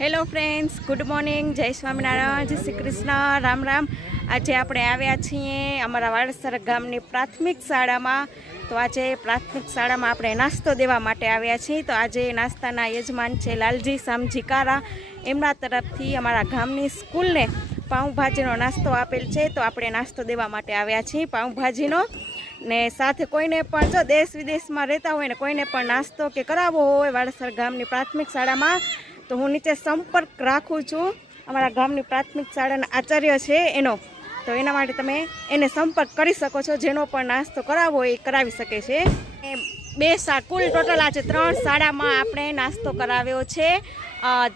Hello friends, good morning, જય સ્વામિનારાયણ, જય શ્રી કૃષ્ણ, રામ રામ. આજે આપણે આવ્યા છીએ અમારા વાડસર ગામની પ્રાથમિક શાળામાં. તો આજે પ્રાથમિક શાળામાં આપણે નાસ્તો દેવા માટે આવ્યા છીએ. તો આજે નાસ્તાના યજમાન છે લાલજી શામજી કારા. એમના તરફથી અમારા ગામની સ્કૂલને પાઉંભાજીનો નાસ્તો આપેલ છે. તો આપણે નાસ્તો દેવા માટે આવ્યા છીએ પાઉંભાજીનો. ને સાથે કોઈને પણ જો દેશ વિદેશમાં રહેતા હોય ને કોઈને પણ નાસ્તો કે કરાવવો હોય વાડસર ગામની પ્રાથમિક શાળામાં, તો હું નીચે સંપર્ક રાખું છું. અમારા ગામની પ્રાથમિક શાળાના આચાર્ય છે એનો, તો એના માટે તમે એને સંપર્ક કરી શકો છો. જેનો પણ નાસ્તો કરાવવો હોય એ કરાવી શકે છે. કુલ ટોટલ આજે 3 શાળામાં આપણે નાસ્તો કરાવ્યો છે.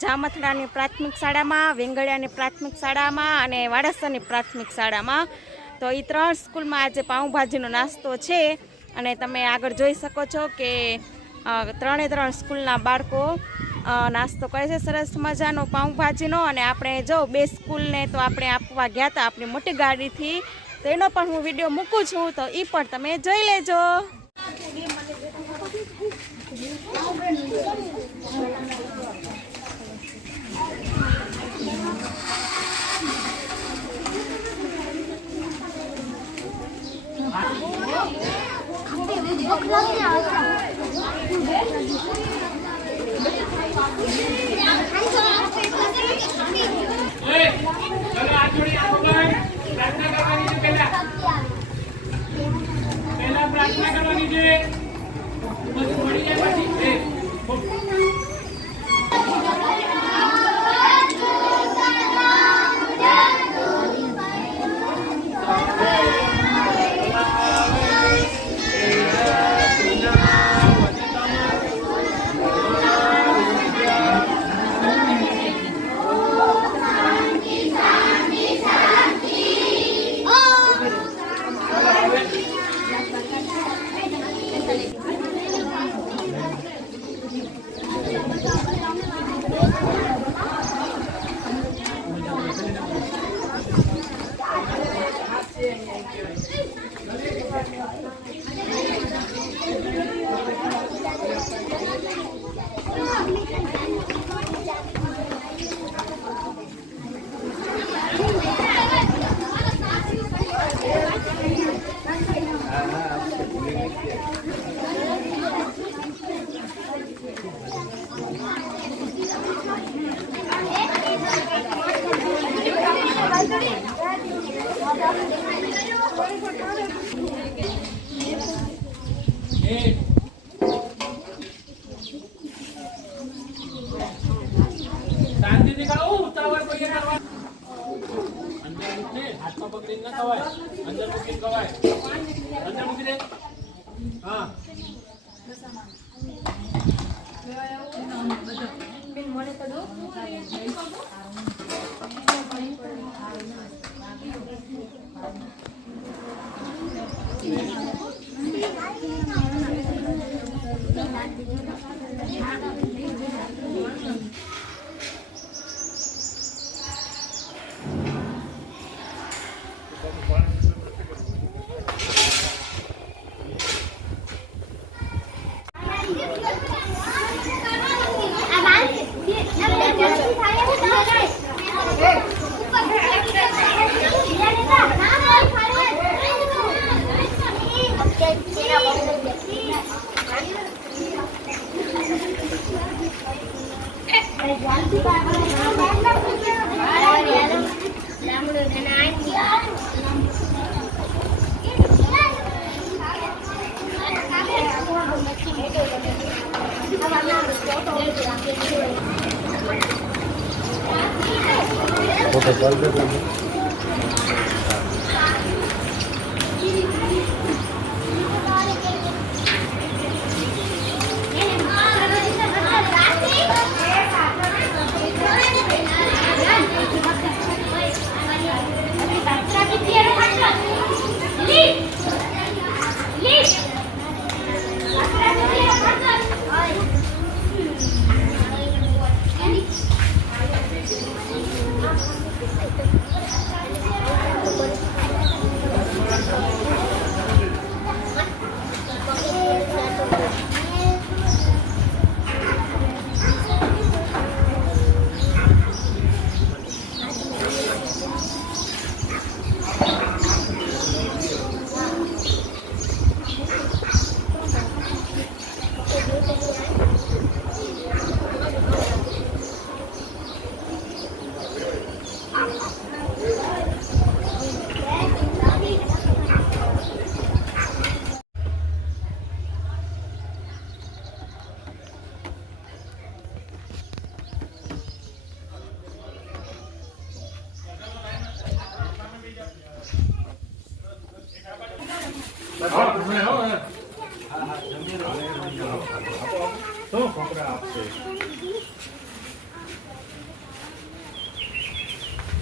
જામથડાની પ્રાથમિક શાળામાં, વેંગળિયાની પ્રાથમિક શાળામાં અને વાડસરની પ્રાથમિક શાળામાં. તો એ 3 સ્કૂલમાં આજે પાઉંભાજીનો નાસ્તો છે. અને તમે આગળ જોઈ શકો છો કે 3 સ્કૂલના બાળકો નાસ્તો કરે છે સરસ મજાનો પાઉંભાજીનો. અને આપણે જો 2 સ્કૂલને તો આપણે આપવા ગયા હતા આપણી મોટી ગાડીથી, તો એનો પણ હું વિડીયો મૂકું છું, તો એ પણ તમે જોઈ લેજો. પ્રાર્થના કરવાની છે. શાંતિથી ખાઓ, ઉતાવળ કોઈ કરવા. અંદર મૂકી હાથમાં પકડીને ન ખવાય, અંદર મૂકીને ખવાય. અંદર મૂકી દે. હા,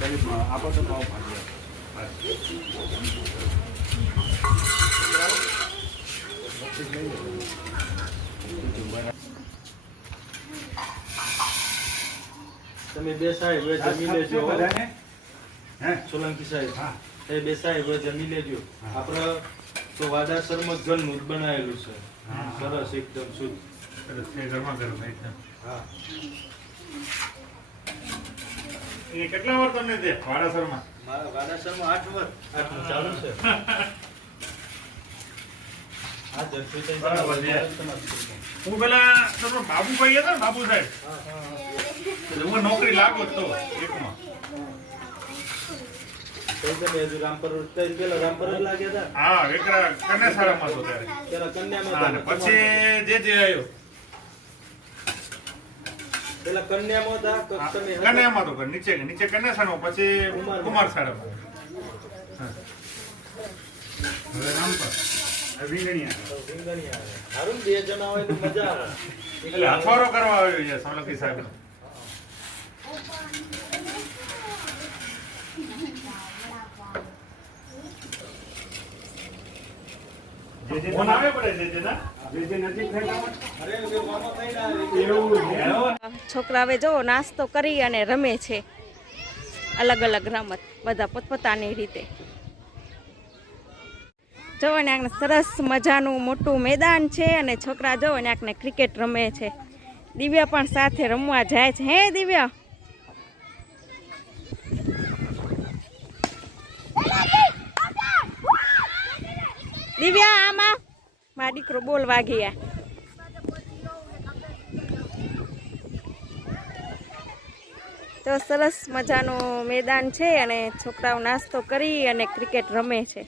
આપો તો પાવ ભાજી તમે બે સાહેબ હવે જમી લેજો હે સોલંકી સાહેબ હા એ બે સાહેબ હવે જમી લેજો આપણે તો વાડાસરમાં ઘરનું જ બનાવેલું છે સરસ એકદમ શુદ્ધ સરસ છે ગરમા ગરમ એકદમ હા એ કેટલા વાર તમને દે વાડાસરમાં મારા વાડાસરમાં 8 વર્ષ 8 ચાલુ છે આ જર્સી બરાબર છે. હું પેલા તમારો બાબુભાઈ હતા ને બાબુ સાહેબ હું નોકરી લાગો જ તો એકમાં હજુ રામપર પેલા રામપર જ લાગ્યા હતા હા વેકરા કન્યાશાળામાં હતો ત્યારે પેલા હા કન્યામાં ને હતા પછી જે આવ્યો પેલા કન્યામાં હતા તો તમે કન્યામાં તો નીચે કન્યાશાળામાં પછી કુમાર શાળામાં હા. હવે રામપર હવે વીંગણિયા રીંગણિયા હારું બે જણા હોય તો મજા આવે એટલે હથવારો કરવા આવ્યો છે સોલંકી સાહેબ ફોન આવે પડે છે ના છોકરા હવે જો નાસ્તો કરી અને રમે છે અલગ અલગ રમત બધા પોતપોતાની રીતે. જોવો ને આને સરસ મજાનું મોટું મેદાન છે અને છોકરા જોવો ને આને ક્રિકેટ રમે છે. દિવ્યા પણ સાથે રમવા જાય છે. હે દિવ્યા? દિવ્યા આમાં મારો દીકરો બોલ વાગી આ. તો સરસ મજાનું મેદાન છે અને છોકરાઓ નાસ્તો કરી અને ક્રિકેટ રમે છે.